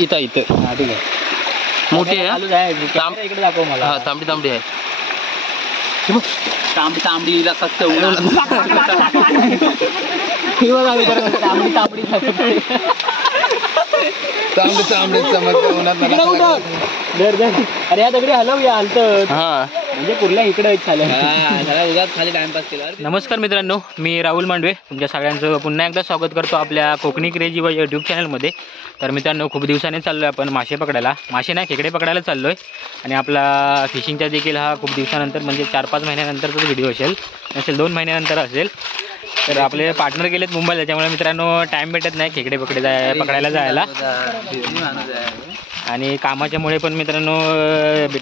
इथं इथं हा ठीक आहे. मोठी आहे इकडे दाखव मला. हा तांबडी तांबडी आहे. तांबडीला कसं तांबडी तांबडी चमक उन्हात. अरे या दगडी हलवूया हलत हा म्हणजे कुठल्या इकडे खाली टाइमपास केला. नमस्कार मित्रांनो, मी राहुल मांडवे तुमच्या सगळ्यांचं पुन्हा एकदा स्वागत करतो आपल्या कोकणी क्रेजी व यूट्यूब चॅनलमध्ये. तर मित्रांनो, खूप दिवसांनी चाललो आहे आपण मासे पकडायला. मासे नाही, खेकडे पकडायला चाललो आहे. आणि आपला फिशिंगचा देखील हा खूप दिवसानंतर म्हणजे 4-5 महिन्यानंतरचाच व्हिडिओ असेल 2 महिन्यानंतर असेल. तर आपले पार्टनर गेलेत मुंबईला, त्याच्यामुळे मित्रांनो टाईम भेटत नाही खेकडे पकडायला जायला. आणि कामाच्यामुळे पण मित्रांनो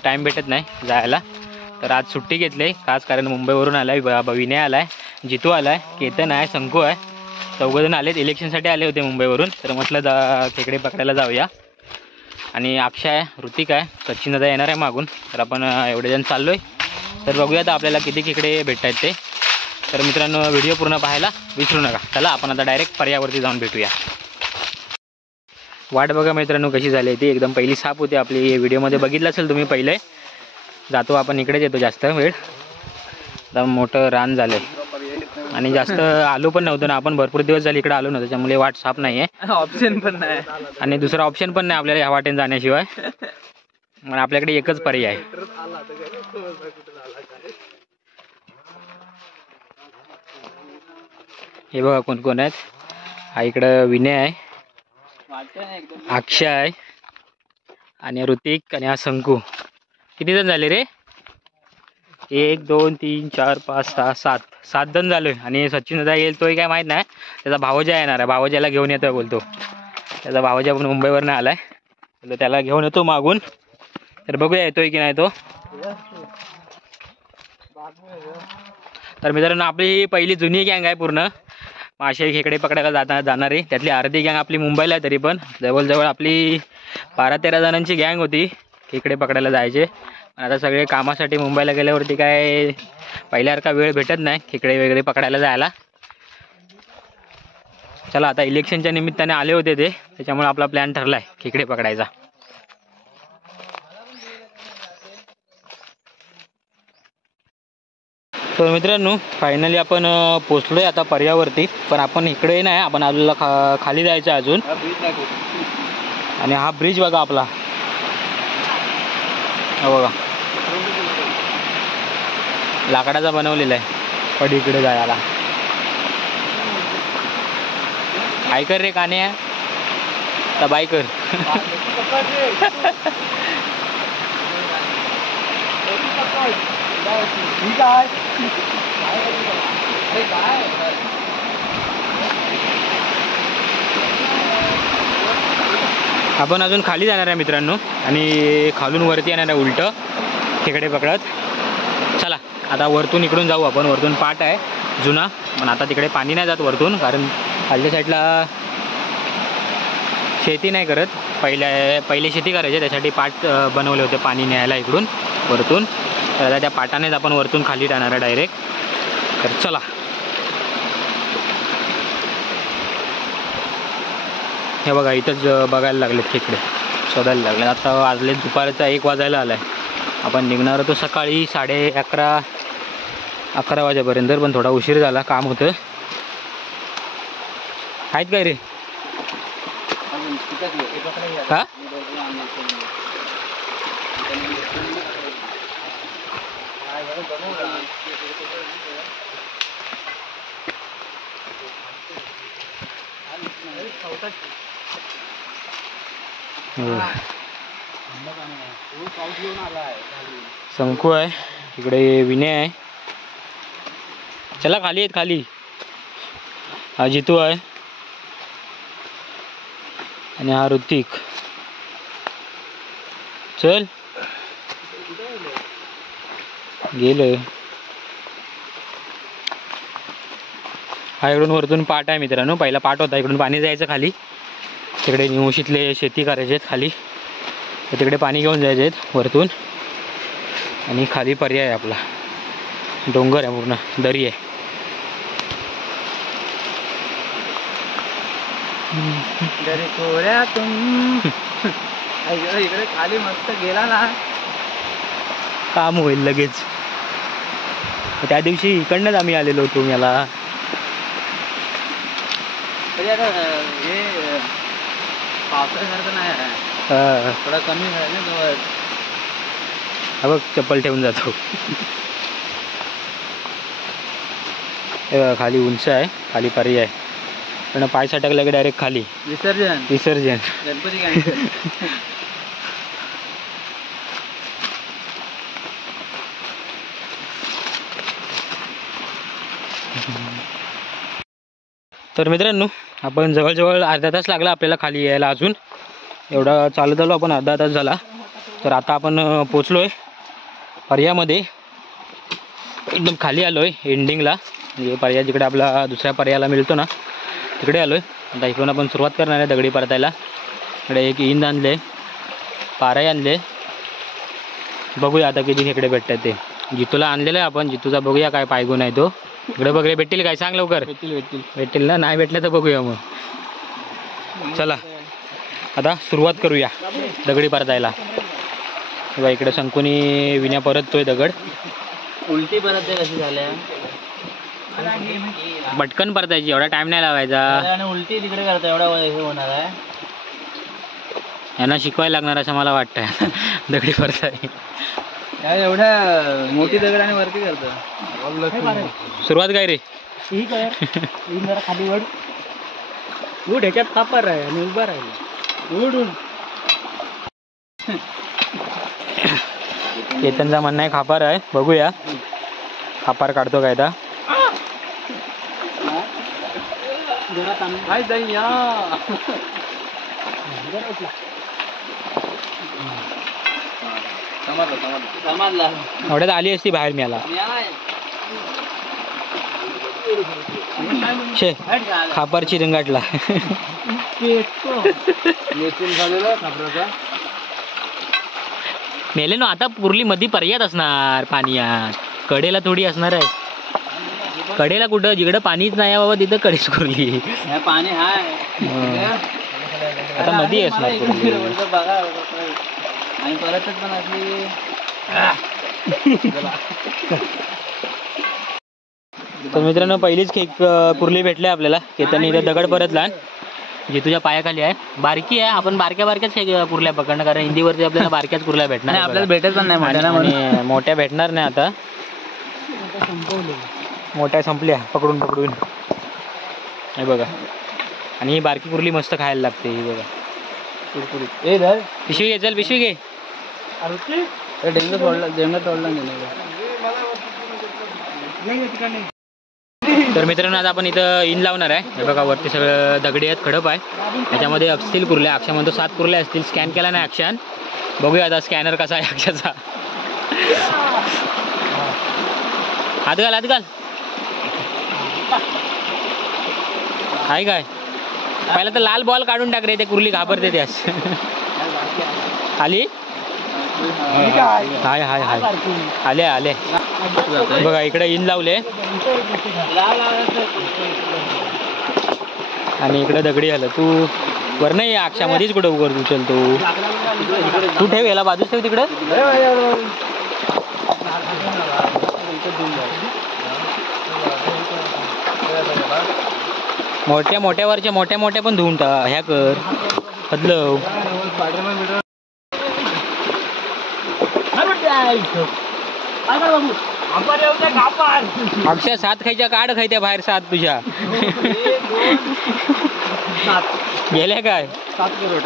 टाईम भेटत नाही जायला. तर आज सुट्टी घेतली खास, कारण मुंबईवरून आला आहे विनय आला आहे, जितू आला आहे, केतन आहे, शंकू आहे. 4 जण आलेत, इलेक्शनसाठी आले होते मुंबईवरून. तर म्हटलं खेकडे पकडायला जाऊया. आणि अक्षय आहे, ऋतिक आहे, सचिन दादा येणार आहे मागून. तर आपण एवढे जण चाललो आहे. तर बघूया आता आपल्याला किती खेकडे भेटत आहेत ते. तर मित्रांनो, व्हिडिओ पूर्ण पाहायला विसरू नका. चला आपण आता डायरेक्ट पर्यावरती जाऊन भेटूया. वाट बघा मित्रांनो कशी झाली ती. एकदम पहिली साप होती आपली, व्हिडिओमध्ये बघितलं असेल तुम्ही. पहिले जातो आपण इकडेच येतो जास्त वेळ. एकदम मोठं रान झालं आहे आणि जास्त आलो पण नव्हतं ना आपण, भरपूर दिवस झाले इकडे आलो नव्हतं, त्यामुळे वाट साप नाही आहे, ऑप्शन पण नाही आणि दुसरा ऑप्शन पण नाही आपल्याला ह्या वाटेने जाण्याशिवाय. मग आपल्याकडे एकच पर्याय आहे. हे बघा कोण कोण आहेत. हा इकडं विनय आहे, अक्षय आहे, आणि ऋतिक, आणि हा शंकू. किती जण झाले रे? 1 2 3 4 5 6 7 जण झालोय. आणि सचिन दादा येईल तोही काय माहीत नाही, त्याचा भावजा येणार आहे, भावजाला घेऊन येतोय बोलतो. त्याचा भावजा पण मुंबईवरून आलाय, तर त्याला घेऊन येतो मागून. तर बघूया येतोय की नाही तो. तर मित्रांनो, आपली पहिली जुनी गँग आहे पूर्ण मासे खेकडे पकडायला जाणारी. त्यातली अर्धी गँग आपली मुंबईला आहे, तरी पण जवळजवळ आपली 12-13 जणांची गँग होती खेकडे पकडायला जायचे. पण आता सगळे कामासाठी मुंबईला गेल्यावरती काय पहिल्यासारखा वेळ भेटत नाही खेकडे वगैरे पकडायला जायला. चला आता इलेक्शनच्या निमित्ताने आले होते ते, त्याच्यामुळे आपला प्लॅन ठरला आहे खेकडे पकडायचा. तर मित्रांनो, फायनली आपण पोचलोय आता पर्यावरती. पण आपण इकडे नाही, आपण आपल्याला खाली जायचं आहे अजून. आणि हा ब्रिज बघा आपला, बघा लाकडाचा बनवलेला आहे पलीकडे जायला. काय कर रे कान्या, तर बाय कर. आपण अजून खाली जाणार आहे मित्रांनो, आणि खालून वरती येणार आहे उलटं खेकडे पकडत. चला आता वरतून इकडून जाऊ आपण. वरतून पाट आहे जुना, पण आता तिकडे पाणी नाही जात वरतून, कारण खालच्या साईडला शेती नाही करत. पहिले शेती करायचे, त्यासाठी पाट बनवले होते पाणी न्यायला इकडून वरतून. तर आता त्या पाटानेच आपण वरतून खाली टाकणार आहे डायरेक्ट. तर चला. हे बघा इथंच बघायला लागलेत खेकडे, शोधायला लागले. आता वाजले दुपारचा 1 वाजायला आला आहे. आपण निघणार होतो सकाळी 11:30 वाजेपर्यंत, पण थोडा उशीर झाला, काम होतं. आहेत काय रे? हा शंकू आहे, इकडे विनय आहे. चला खाली आहेत, खाली हा जितू आहे, आणि हा ऋतिक. चल गेलं. हा इकडून वरतून पाट आहे मित्रांनो, पहिला पाट होता, इकडून पाणी जायचं खाली. तिकडे निवशीतले शेती करायचे आहेत खाली, तर तिकडे पाणी घेऊन जायचे आहेत वरतून. आणि खाली पर्याय आहे आपला, डोंगर आहे पूर्ण, दरी आहे. इकडे खाली मस्त गेला ना काम होईल लगेच. त्या दिवशी इकडनंच आम्ही आलेलो होतो याला. तरी आता हे पावसाळ्यासारखं नाही आहे. थोडा कमी झाला ना गवत. हा बघ चप्पल ठेवून जातो. हे बघा, खाली उंच आहे, खाली पर्याय आहे, पण पाय सटकला की डायरेक्ट खाली विसर्जन विसर्जन. गणपती कॅन्सल. तर मित्रांनो, आपण जवळजवळ अर्धा तास लागला आपल्याला खाली यायला. अजून एवढा चालत आलो आपण, अर्धा तास झाला. तर आता आपण पोचलो आहे पर्यामध्ये, एकदम खाली आलो आहे एंडिंगला. म्हणजे पर्याय जिकडे आपला दुसऱ्या पर्यायाला मिळतो ना, तिकडे आलो आहे. आता इकडून आपण सुरुवात करणार आहे दगडी परतायला. इकडे एक इंद आणले, पाराही आणले. बघूया आता किती खेकडे भेटतात ते. जितूला आणलेलं आहे आपण, जितूचा बघूया काय पायगुण आहे तो. इकडे बघ रे, भेटतील काय सांग लवकर. भेटतील ना, नाही भेटलं तर बघूया मग. चला आता सुरुवात करूया दगडी परतायला. किंवा इकडे शंकुनी विण्या परततोय दगड. उलटी परत कशी झाल्या, पटकन परतायची, एवढा टाइम नाही लावायचा. आणि उलटी तिकडे करता एवढा हे होणार आहे. यांना शिकवायला लागणार असं मला वाटतंय दगडी परताय. एवढ्या मोठी दगड आणि वरती करतो. सुरुवात काय रे? जरा खाली वड उड, ह्याच्यात खापर आहे आणि उभा राहील. उड केतनचा म्हणणं आहे खापर आहे, बघूया खापर काढतो काय आता. समजला. एवढ्यात आली असती बाहेर मी आला. शे खापरची रंगाटला. मेले ना आता. पुरली मध्ये पर्यात असणार पाण्यात, कडेला थोडी असणार आहे. कडेला कुठं, जिकडं पाणीच नाही बाबा तिथं कडेच कुरली. पाणी हाय आता मध्ये असणार कुरली. बघा आणि परतच पण असली. तर मित्रांनो, पहिलीच कुर्ली भेटली आपल्याला. केतनने इथं दगड परतला, जे तुझ्या पायाखाली आहे. बारकी आहे, आपण बारक्या बारक्याच कुर्ल्या पकडणं, कारण हिंदीवरती आपल्याला बारक्याच कुर्ल्या भेटणार. आपल्याला भेटत पण नाही आणि मोठ्या भेटणार नाही आता. मोठ्या संपल्या पकडून पकडून. हे बघा, आणि ही बारकी कुर्ली मस्त खायला लागते. ही बघा पिशवी घे, चल पिशवी घे. डेंगू तोडला तर मित्रांनो, आता आपण इथं इन लावणार आहे. हे बघा, वरती सगळं दगडी आहेत, खडप आहे. त्याच्यामध्ये असतील कुर्ल्या. अक्षा म्हणतो 7 कुर्ल्या असतील. स्कॅन केला नाही अक्षान, बघूया आता स्कॅनर कसा आहे अक्षाचा. हात घाल, हात घाल. आहे काय? पहिला तर लाल बॉल काढून टाक रे, ते कुर्ली घाबरते त्यास. आली? हाय हाय हाय, आले आले. बघा इकडे इन लावले आणि इकडे दगडी आलं. तू वर नाही, अक्षामध्येच कुठं उघड उचलतो. तू ठेव, याला बाजूच ठेव तिकडं. मोठ्या मोठ्यावरच्या मोठ्या मोठ्या पण धुवून टाक. ह्या कर बदलव. अक्षय 7 खायच्या काढ, खायच्या बाहेर 7 तुझ्या. गेल्या काय? 7 करोड.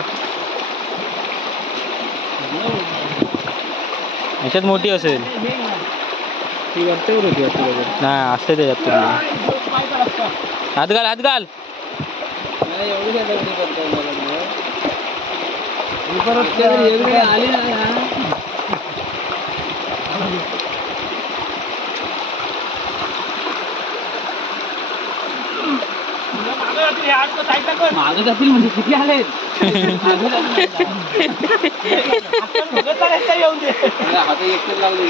ह्याच्यात मोठी असेल. नाही असते त्याच्यात. हात घाल, हात घाल. आली ना. मागे जातील म्हणजे किती आले. हात एकच लावले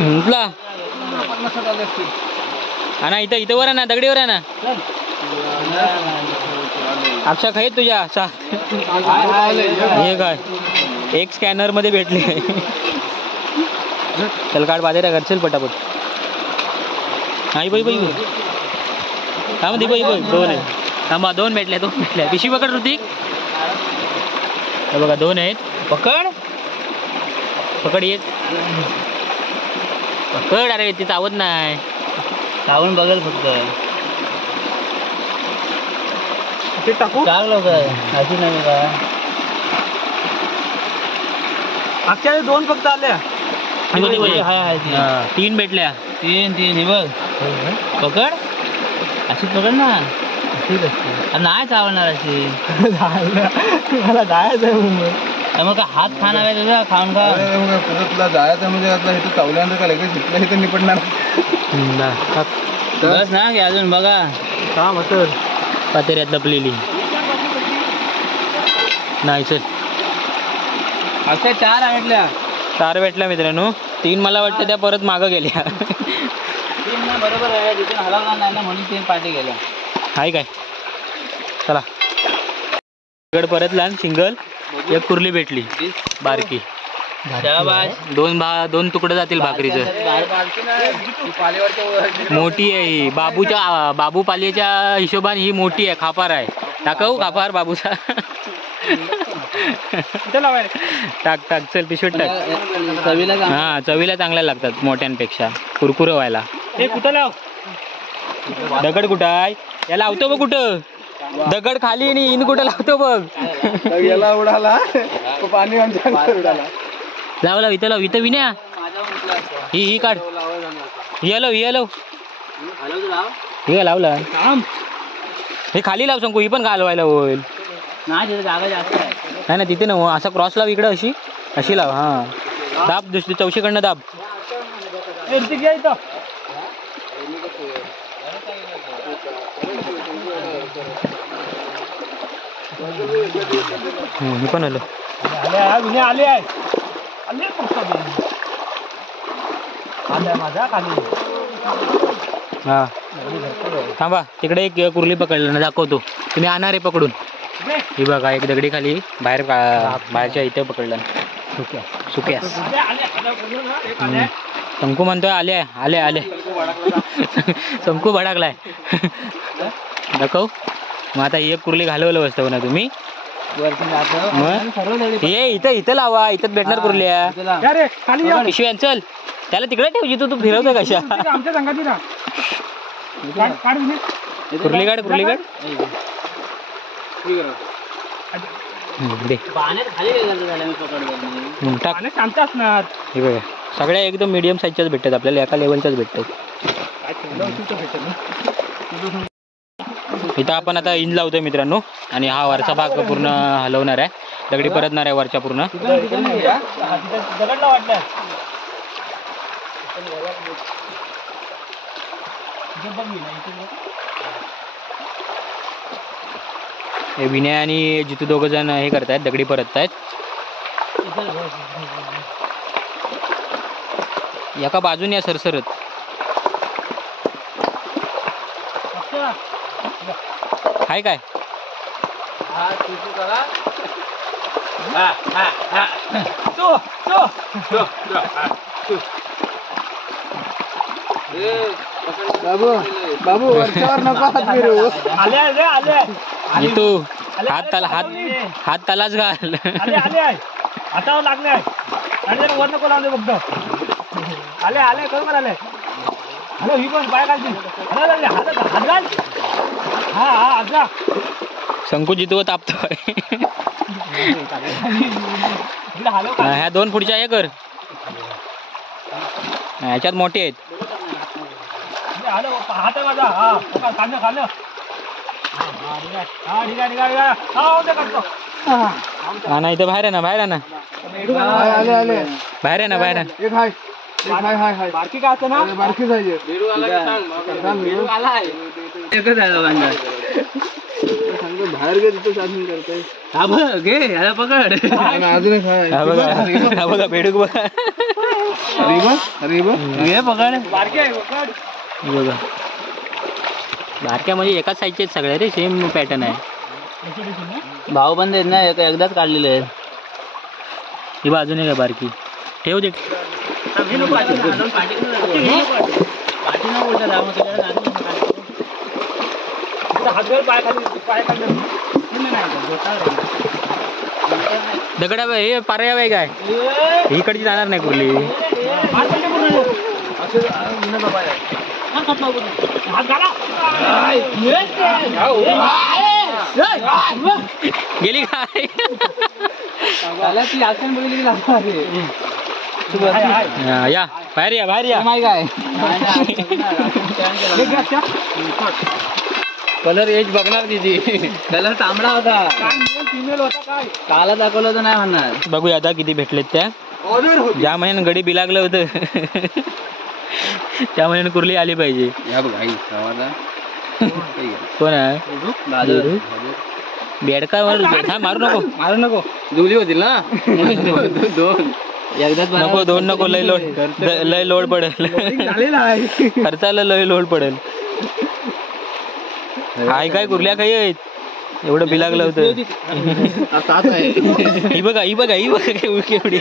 उचला ना इथं इथं वर ना दगडीवर आहे ना अक्षा खाईत तुझ्या असा हे काय एक स्कॅनर मध्ये भेटले चल काढ बाजूला करशील पटापट आई बाई बाई थांब दे बाई बाई दोन आहे थांबा दोन भेटल्या पिशवी पकड ऋतिक बघा दोन आहेत पकड येत पकड अरे ती चावत नाही चावून बघेल फक्त ते टाकू टाक लवकर अशी नाही का मागच्या दोन फक्त आल्या तीन भेटल्या तीन हे बघ पकड अशी पकड ना नाही चावणार अशी मला जायचं मग हात खाणार आहे तुझा खाऊन खा तुला जायचं म्हणजे आता इथं चावल्यानंतर काय लगेच इथलं इथं निपटणार बस ना की अजून बघा काम असं पातेऱ्यात लपलेली नाही चल अशा चार भेटल्या मित्रांनो तीन मला वाटतं त्या परत मागं गेल्या तीन ना बरोबर आहे तिथून हलवणार नाही ना म्हणून तीन पाठी गेल्या हाय काय चला गड परत लहान सिंगल एक कुर्ली भेटली बारकी दोन तुकडे जातील भाकरीचं मोठी आहे ही बाबू पाल्याच्या हिशोबाने ही मोठी आहे खापार आहे टाकू खापार बाबूचा टाक चल पिशवीत टाक चवीला हा चवीला चांगल्या लागतात मोठ्यांपेक्षा कुरकुर व्हायला कुठं लाव दगड कुठं आहे याला लावतो बघ कुठं दगड खाली आणि इन कुठं लावतो बघ याला उडाला पाणी उडाला लाव इथं विन्या ही काढ ही लावला हे खाली लाव सांगू ही पण घालवायला होईल नाही ना तिथे ना असा क्रॉस लाव इकडं अशी लाव हा दाब दुसरी चौशीकडनं दाब मी पण आलो हा थांबा तिकडे एक कुर्ली पकडलं ना दाखवतो तुम्ही आणणार आहे पकडून ही बघा एक दगडी खाली बाहेरच्या इथे पकडलं सुक्यास शंकू म्हणतोय आले शंकू भडकलाय दाखव मग आता एक कुर्ली घालवलं बसतो ना तुम्ही इथं लावा इथं भेटणार कुर्ल्या पिशव्या चल त्याला तिकडे ठेव जिथं तू फिरवतो कशा कुर्ली काढ हे बघा सगळ्या एकदम मीडियम साईजच्याच भेटतात आपल्याला एका लेवलच्याच भेटतात इथं आपण आता इंज लावतोय मित्रांनो आणि हा वरचा भाग पूर्ण हलवणार आहे दगडी परतणार आहे वरच्या पूर्ण हे विनय आणि जितू दोघ जण हे करतायत दगडी परततायत एका बाजूने या सरसरत हाय काय बाबू वरच्यावर नको हात फिरवू जितू हात त्यालाच घाल हातावर लागले वर नको लावले फक्त आले करून आले हॅलो ही पण पाय घालतील हात घाल हा शंकू जितू तापतोय ह्या दोन पुढच्या हे कर ह्याच्यात मोठे आहेत हात आहे माझा खाल्लं हा नाही तर बाहेर आहे ना आले बाहेर आहे ना एक हाय बारकी का असतं ना बारकी जायचे एकच आहे दोघांना सांगतो बाहेर गे तिथं साधन करतोय. हा बघ घे याला पकड. अजून एक आहे. हा बघा बेडूक बघा. अरे बघ घे पकड. बघा बारक्या म्हणजे एकाच साईजचे सगळे रे, सेम पॅटर्न आहे. भाऊ बंद आहेत ना, एकदाच काढलेले आहेत. ही बाजूने काय बारकी ठेव दे. दगडा हे पार्या बाई काय इकडची जाणार नाही कुर्ली. गेली काय या बाहेर या बाहेर या. काय कलर एज बघणार तिची. कलर तांबडा होता, काला दाखवलं तर नाही म्हणणार. बघूया आता किती भेटलेत त्या. ज्या महिन्यानं गडी बिलागलं होतं त्या महिन्यानं कुर्ली आली पाहिजे. या बघ आई गावाला कोण आहे बेडका मारू नको जुली होतील ना. दोन एकदाच नको दोन नको, लय लोड पडेल. खर्चाला लय लोड पडेल. हाय काय कुर्ल्या काही आहेत एवढं बिलागलं होतं. ही बघा केवढी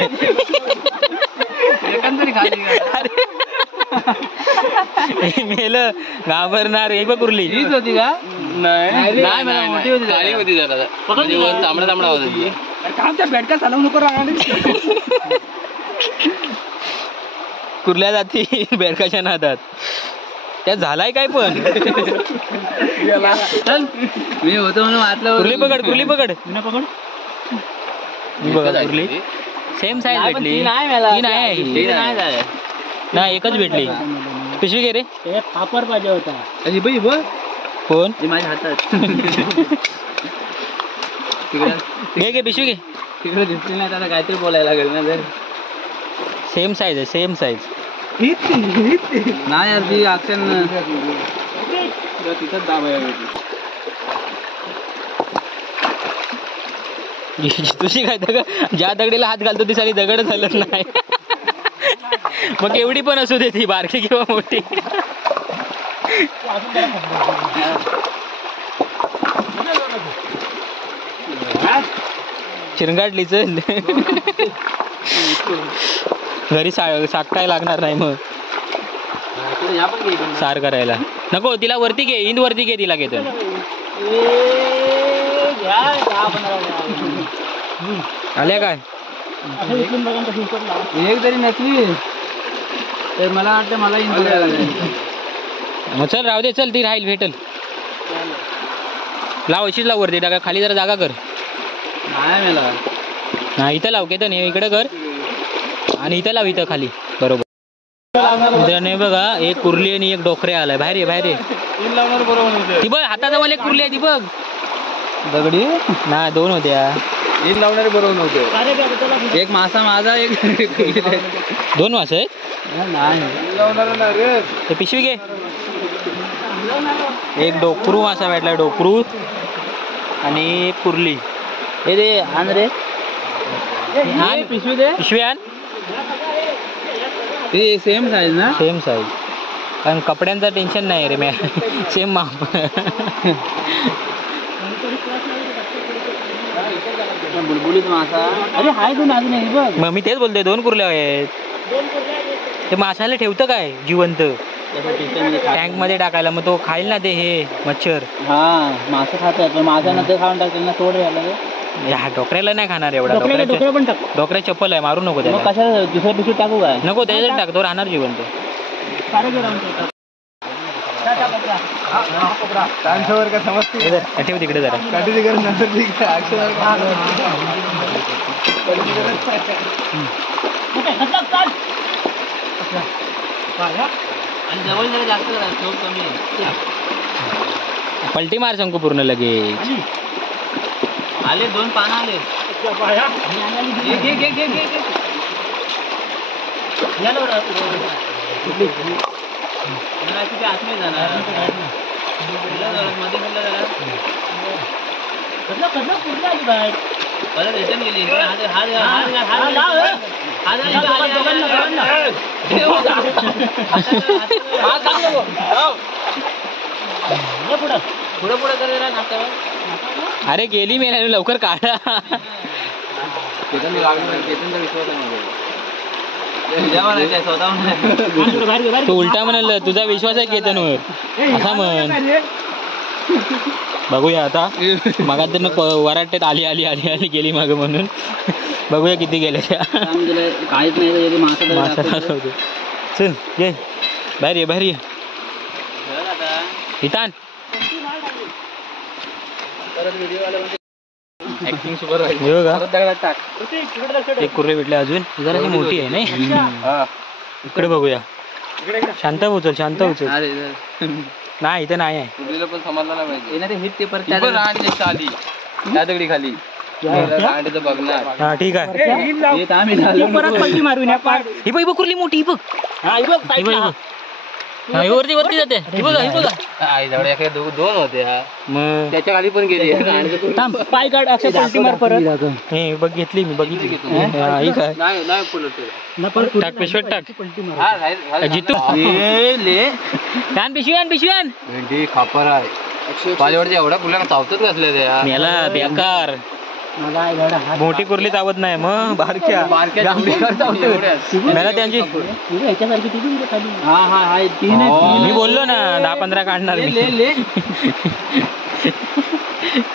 मेलं घाबरणार. ही बघ कुर्ली हीच होती का? नाही मोठी होती, काळी होती जरा. तांबडा होता. बेडका चालवू नको कुर्ल्या जाती बेडकाच्या नादात. त्या झालाय काय पण. मी होतो म्हणून वाटलं. कुर्ली पकड ही बघा कुर्ली सेम साईज भेटली. ती नाही एकच भेटली. पिशवी घे रे. कापर पाहिजे होता. अरे बाई बघ कोण माझ्या हातात. घे पिशवी घे. तिकडे दिसली नाही त्याला काहीतरी बोलायला लागेल ना. जर सेम साईज आहे सेम साईज. नाही यार ती अक्षर तिथंच दाबाया तुझी काय दगड ज्या दगडीला हात घालतो ती सारी दगड झालत नाही. मग एवढी पण असू दे ती बारकी किंवा मोठी. चिरंगाटली चल. घरी साकटाय लागणार नाही मग सार करायला. नको तिला वरती घे, इंद वरती घे तिला घेतो. आल्या काय एक जरी नसली तर मला वाटतं मला मग चल राहू दे. चल ती राहील भेटल. लाव अशीच लाव वरती टाका. खाली जरा जागा कर. नाही मला हा इथं लाव केतन इकडे कर आणि इथं लाव इथं खाली. बरोबर मित्रांनो बघा एक कुर्ली आणि एक डोकरे आलाय. बाहेर ये ती बघ हाताजवळ एक कुर्ली आहे ती बघ. दगडी नाही दोन होत्या. इन लावणारे बरोबर नव्हते. एक मासा माझा एक दोन मासे आहेत. नाही लावणार ना रे. ते पिशवी घे. एक डोकरू मासा भेटला डोकरू आणि एक कुर्ली. हे दे आण रे. आण पिशवी दे. पिशवी आण. ते सेम साईज ना. सेम साईज कारण कपड्यांचं टेन्शन नाही रे मी. सेम माप. बुलबुलीत मासा. अरे हाय दोन अजून आहे बघ. मग मी तेच बोलतोय दोन कुर्ल्या आहेत. ते माशाला ठेवतं काय जिवंत टँक मध्ये टाकायला. मग तो खाईल ना ते हे मच्छर. हा मासा खातात पण माशांना ते खाऊन टाकतील ना. सोड ह्या डोकऱ्याला नाही खाणार एवढा. डोकऱ्या चप्पल आहे मारू नको त्याला. कशा दुसऱ्या पिशवीत टाकू काय. नको त्याच्यात टाक तो राहणार जिवंत. कांच्यावर का समजते. ठेव तिकडे जरा. काठीची गरज नसेल ठीक आहे. आणि जवळ जरा जास्त शोध कमी आहे. पलटी मार शंकू पूर्ण लगेच. आले दोन पानं आले. आतमध्ये जाणार मध्ये पडलं जरा. कसलं कुठलं आली बाहेर परत रिटर्न गेली पुढं पुढं कर जरा नाश्त्यावर. अरे गेली मी लवकर काढा. केतन लागलं नाही, केतनचा विश्वास आहे माझ्यावर. तू उलटा म्हणाल तुझा विश्वास आहे केतनवर असा म्हण. बघूया आता मग वराट्यात आली आली आली आली गेली माग म्हणून बघूया किती गेले त्या. काहीच नाही चल ये बाहेर ये बाहेर ये इथान. ऍक्टिंग सुपर हो का एक कुर्रे भेटले अजून जराशी मोठी आहे नाही. इकडे बघूया. शांत उचल शांत उचल. नाही इथे नाही आहे. कुर्लीला पण समजला नाही पाहिजे. हिट ते परत आली त्या दगडी खाली बघणार. हा ठीक आहे. ही बघ कुर्ली मोठी ही बघ. वरती वरती जाते. ही बघा ही बघा. दोन होते मग त्याच्या खाली पण गेली. पाय काढ अक्षय पलटी मार परत. हे बघ घेतली मी बघितली. ही काय टाक पिशव्यात टाक. जितू आण पिशवी आण. भेंडी खापर आहे माझ्यावरती एवढ्या कुर्ल्या चावतच घातल्या त्या. याला बेकार मोठी कुर्ली चावत नाही मग बारक्या मला त्यांची मी बोललो ना 10-15 काढणार मी.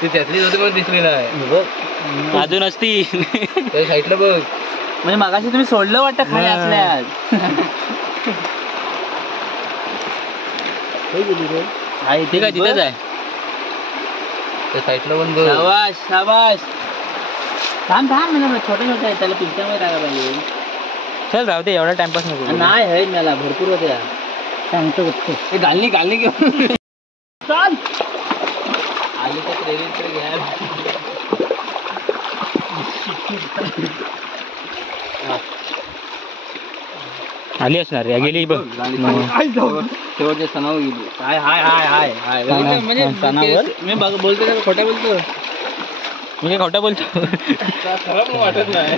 ती त्यातली होती पण दिसली नाही अजून असती त्या साईडला बघ. म्हणजे मगाशी तुम्ही सोडलं वाटतं खाली असल्यास. ठीक आहे तिथेच आहे. त्या साईडला पण बघ. शाबाश शाबाश. थांब म्हणजे छोटे छोटे आहे त्याला पिक्चरमध्ये टाका पाहिजे. चल राहू दे एवढा टाइमपास नको. नाही आहे मला भरपूर होत्या सांगतो गालनी घेऊन चाल आली तर क्रेडिट घ्या. आली असणार या गेली बघ. शेवटच्या सणावर गेली. हाय हाय हाय हाय हाय म्हणजे मी बोलतो का खोटा बोलतो. मी काय खोटा बोलतो. खरं पण वाटत नाही.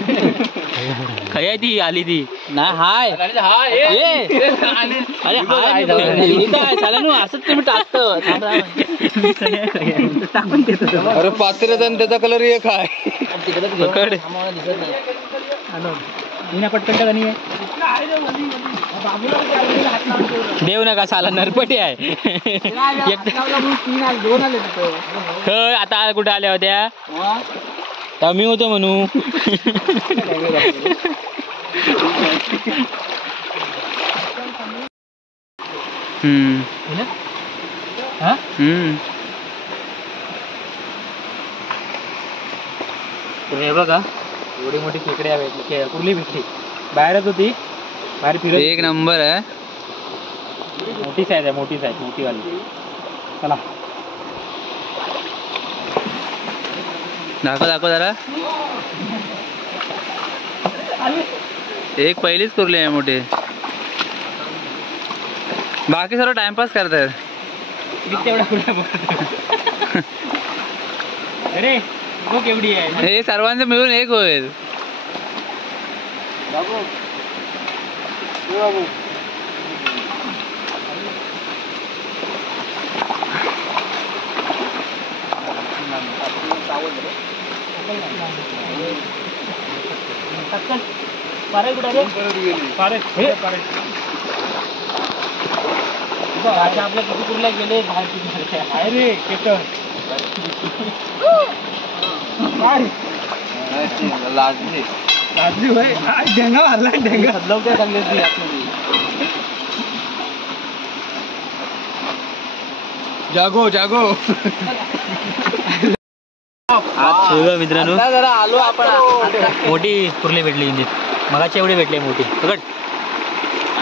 काय आहे ती आली ती नाही हाय अरे हाय चला ना असंच तुम्ही टाकतो. टाकून देतो. अरे पात्र त्याचा कलर एक आहे. पकड पटकन का नाही देऊ नका साला नरपटी आहे. आता कुठे आल्या होत्या तेव्हा मी होतो म्हणू. तुम्ही बघा एवढी मोठी खेकड्या भेटली कुर्ली भेटली बाहेरच होती बाहेर फिरत. एक नंबर आहे. मोठी साईज आहे मोठी वाली. चला दाखव जरा. एक पहिलीच कुर्ली आहे मोठी. बाकी सर्व टाइमपास करतात. अरे बघ एवढी आहे. हे सर्वांचं मिळून एक होईल. आपल्या किती कुर्ल्या गेले रे केतन. लाजली भाई ढेंगा मारला ढेंगा लवकर चांगली होती आतमध्ये. जागो मित्रांनो जरा आलो आपण. मोठी कुर्ली भेटली इंजिन मगाची एवढी भेटली मोठी. पकड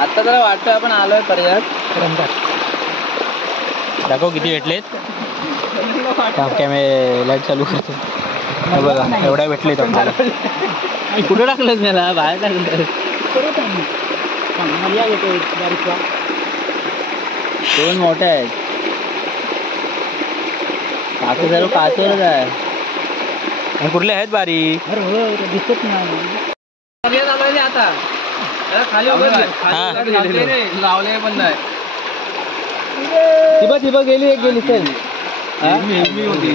आता जरा वाटतं आपण आलोय पर्यंत. दाखव किती भेटलेत. कॅमेरा लाईट चालू करतो. बघा एवढ्या भेटलेत आपल्याला. कुठं टाकलं मला बाहेर टाकलं. दोन मोठ्या आहेत. बाकी सर्व काचवरच आहे. आणि कुठले आहेत बारीक? दिसत नाही आता खाली लावले पण नाही. तिबा गेली एक गेली चल हिरवी होती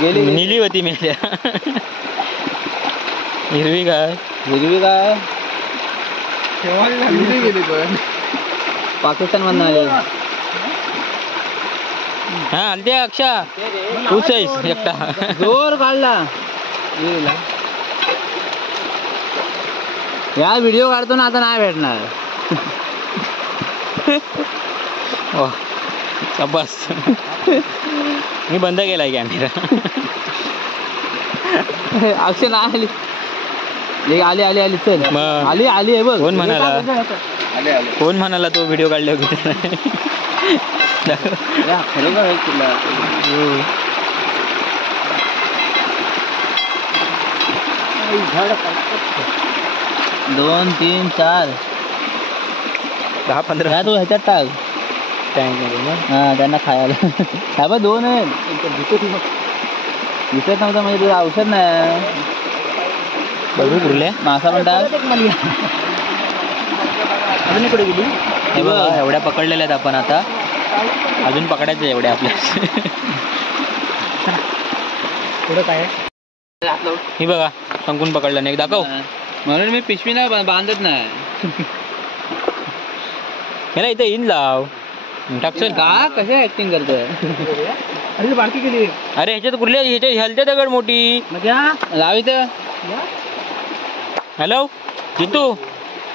गेली नीली होती मेल्या. हिरवी काय गेली पण पाकिस्तान मधून आली. हा आलते अक्षा तूच आहेस एकटा. जोर काढला. या व्हिडिओ काढतो ना आता नाही भेटणार. बस मी बंद केलाय कॅमेरा. अक्षय नाही आली आली चल मग. आली आहे बघ. कोण म्हणाला तो व्हिडिओ काढला दोन तीन चार 10-15 तू ह्याच्यात टाक टँक मध्ये. हा त्यांना खायला. हा बघ 2 आहेत. दिसत नव्हतं म्हणजे तुझं औषध नाही. बघू कुठले मासा पण टाक. अजून इकडे गेली. हे बघा एवढ्या पकडलेल्या आहेत आपण आता. अजून पकडायचं एवढ्या आपल्या. पुढं काय ही बघा संकून पकडलं नाही. दाखव. म्हणून मी पिशवी नाही बांधत नाही. ह्याला इथे इन लाव टाकचल का कशा ऍक्टिंग करतोय. अरे बारकी गेली. अरे ह्याच्यात कुठल्या हलते दगड मोठी लाव इथं. हॅलो जितू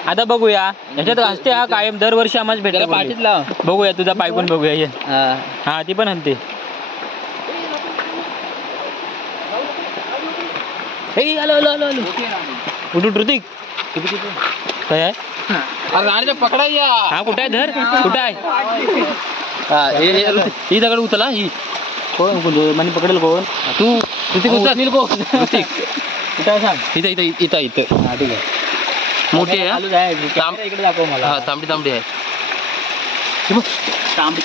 आता बघूया ह्याच्यात असते. हा कायम दरवर्षी आम्हाला भेटला. पाठीत लाव. बघूया तुझा पायकून बघूया ये. हा ती पण हलते. उठू ऋतिक काय आहे. पकडा या. हा कुठे आहे धर कुठे आहे. ही दगड उचला ही कोण म्हणजे पकडेल कोण तू. ऋतिक उचल ऋतिक कुठे आहे सांग. इथं इथं इथं. हा ठीक आहे. मोठी आहे इकडे दाखव मला. तांबडी आहे.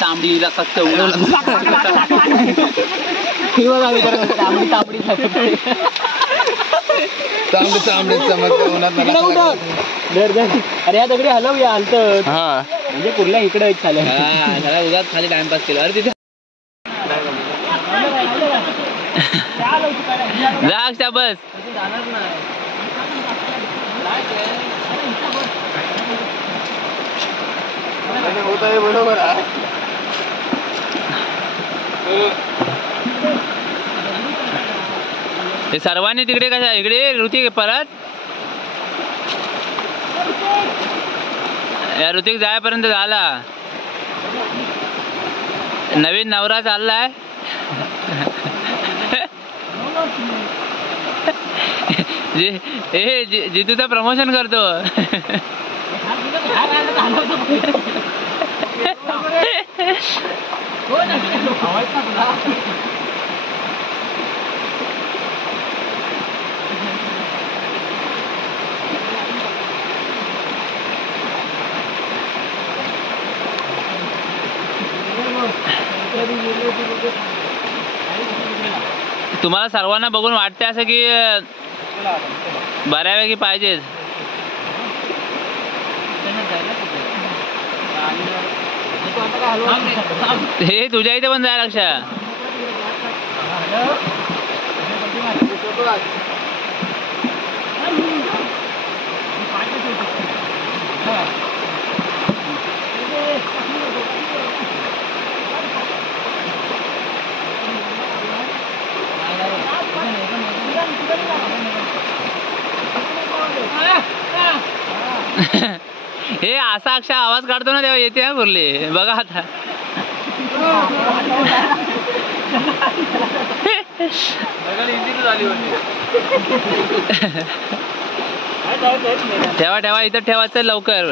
तांबडी अरे या दगडी हलवूया हलत. म्हणजे कुठल्या इकडे उगाच खाली टाइमपास केला. अरे तिथे जा बस. होत आहे बरोबर आहे. हे सर्वांनी तिकडे कशा इकडे ऋतिक परत. या ऋतिक जायपर्यंत झाला. नवीन नवरा चाललाय. जितूचं प्रमोशन करतो. तुम्हाला सर्वांना बघून वाटते असं की बऱ्यापैकी पाहिजेच. हे तुझ्या इथे पण जाय लक्ष. हे असा अक्षर आवाज काढतो ना तेव्हा येते. हा कुर्ली बघा आता. ठेवा ठेवा इथं ठेवायचं लवकर.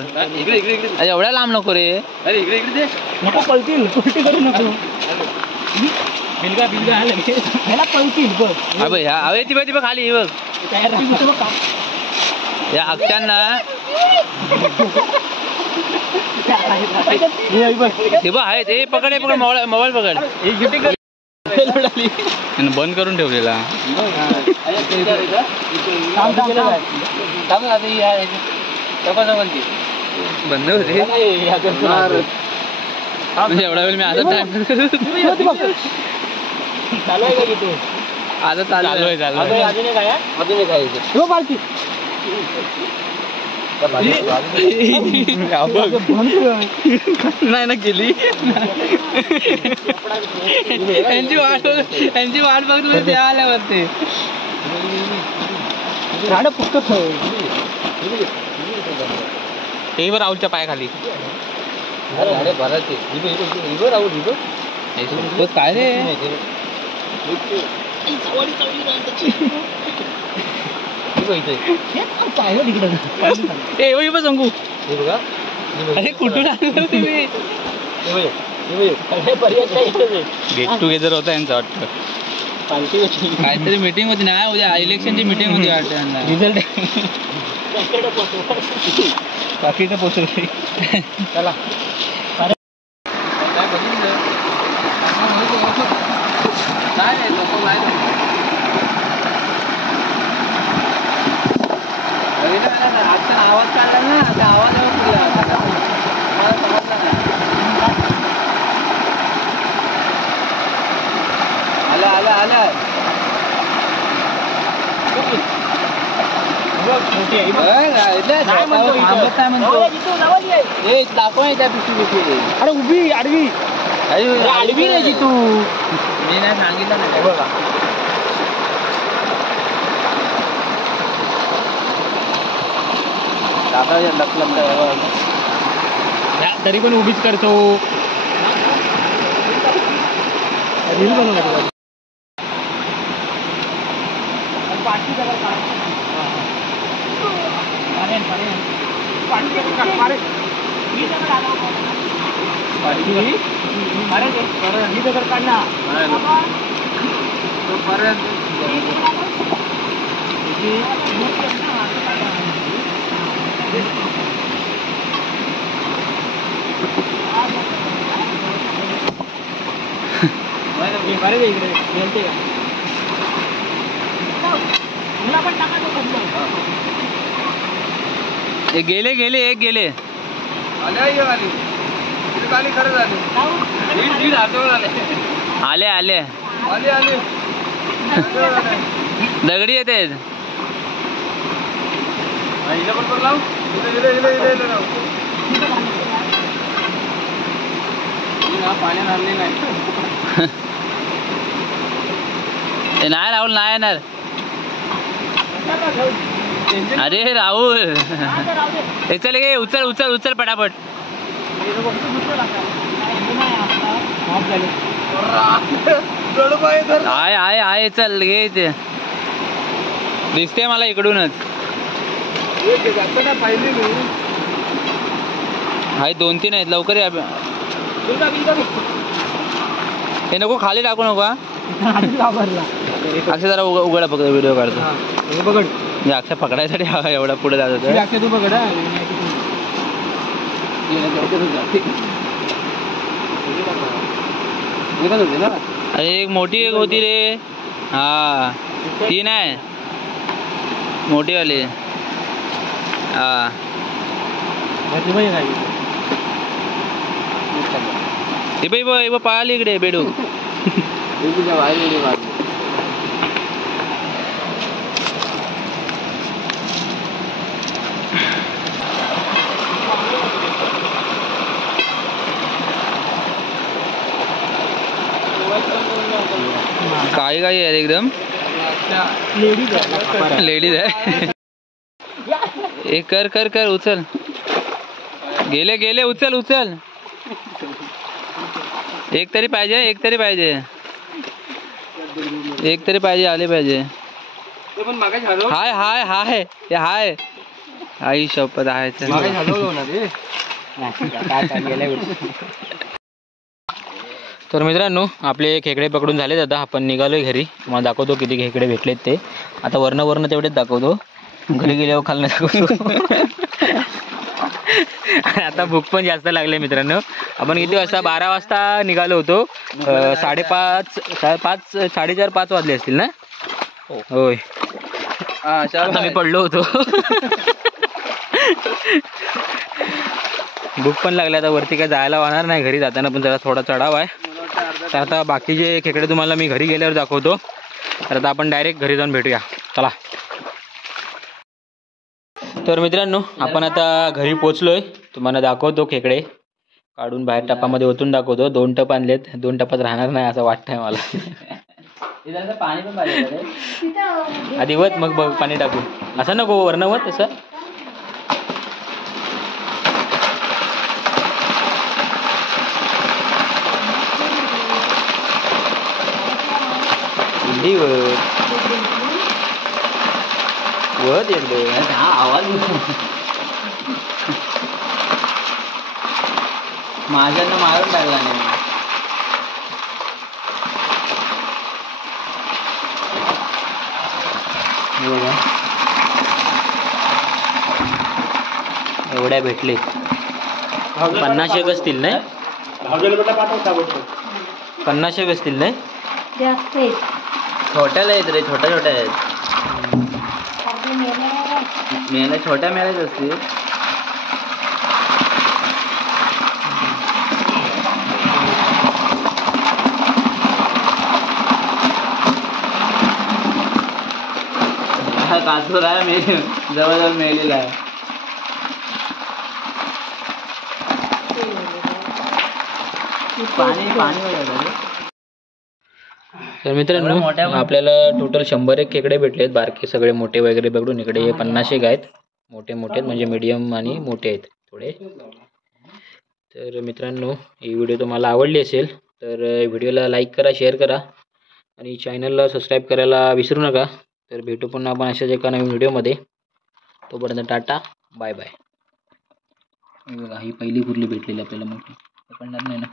एवढ्या लांब नको रे. अरे इकडे इकडे नको पळतील. उलटी करू नको. बिलगा बिलगा ह्याला पळतील बघ. अबे ह्या अवे ती बघ खाली बघ. या अक्षांना ते बघ आहे ते पकड मोबाईल पकड बंद करून ठेवलेला बंद होते एवढा वेळ मी आता टाइम आता चालू आहे नाही ना केली यांची वाट बघतो ते आल्यावरती ते वर राहुलच्या पायाखाली काय रे सांगू अरे कुठून आलं तुम्ही गेट टुगेदर होता यांचं वाटतं काहीतरी मीटिंग होती ना उद्या इलेक्शनची मीटिंग होती वाटतं रिझल्ट बाकीचं पोचवलं चला आवाज काढला ना त्या आवाजावर आला दाखव त्या पिशवी अरे उभी आडवी आडवी नाही तू मी नाही सांगितलं नाही बघा तरी पण उभीच करतो गेले एक गेले आले दगडी येते नाही राहुल नाही येणार अरे राहुल चल गे उचल पटापट आहे चल घे ते दिसते मला इकडूनच आहे 2-3 आहेत लवकर या हे नको खाली टाकू नको अक्षय जरा उघडा फक्त व्हिडिओ काढतो अक्षय पकडायसाठी एवढा पुढे जात होता अरे एक मोठी एक होती रे हा ती नाही मोठी वाली हा बाई पळाली इकडे बेडू काही यार एकदम लेडीज आहे कर उचल गेले उचल एक तरी पाहिजे आले पाहिजे हाय आई शपथ आहे तर मित्रांनो आपले खेकडे पकडून झालेत आता आपण निघालोय घरी तुम्हाला दाखवतो किती खेकडे भेटलेत ते आता वरनं तेवढेच दाखवतो घरी गेल्यावर खाल्लं दाखवतो आता भूक पण जास्त लागली मित्रांनो. आपण किती वाजता 12 वाजता निघालो होतो. 5:30 वाजले असतील ना. होय आता मी पडलो होतो. भूक पण लागली. आता वरती काय जायला होणार नाही. घरी जाताना पण जरा थोडा चढाव आहे. तर आता बाकीचे खेकडे तुम्हाला मी घरी गेल्यावर दाखवतो. तर आता आपण डायरेक्ट घरी जाऊन भेटूया. चला. तर मित्रांनो आपण आता घरी पोचलोय. तुम्हाला दाखवतो खेकडे काढून बाहेर टपामध्ये ओतून दाखवतो. 2 टप आणलेत. 2 टपात राहणार नाही असं वाटतंय मला. पाणी पण पाहिजे आधी वत मग बघ पाणी टाकू. असं नको वरनं वत तसं. वत एकदम आवाज माझ्यानं मारून टाकला नाही. एवढ्या भेटले. 50 एक असतील नाही. 50 एक असतील नाही. छोट्याला आहेत रे. छोट्या आहेत. मेल्या छोट्या मेल्याच असतील. कासूर आहे. मी जवळजवळ मेलेला आहे. पाणी वगैरे. तर मित्रांनो आपल्याला टोटल 100 खेकडे भेटलेत. बारके सगळे मोठे वगैरे बघून इकडे 50 एक आहेत. मोठे म्हणजे मीडियम आणि मोठे आहेत थोडे. तर मित्रांनो ही व्हिडिओ तुम्हाला आवडली असेल तर व्हिडिओला लाईक करा, शेअर करा आणि चॅनलला सबस्क्राईब करायला विसरू नका. तर भेटू पुन्हा आपण अशाच एका नवीन व्हिडिओमध्ये. तोपर्यंत टाटा बाय बाय. बघा ही पहिली कुर्ली भेटलेली आपल्याला मोठी. पकडणार नाही ना.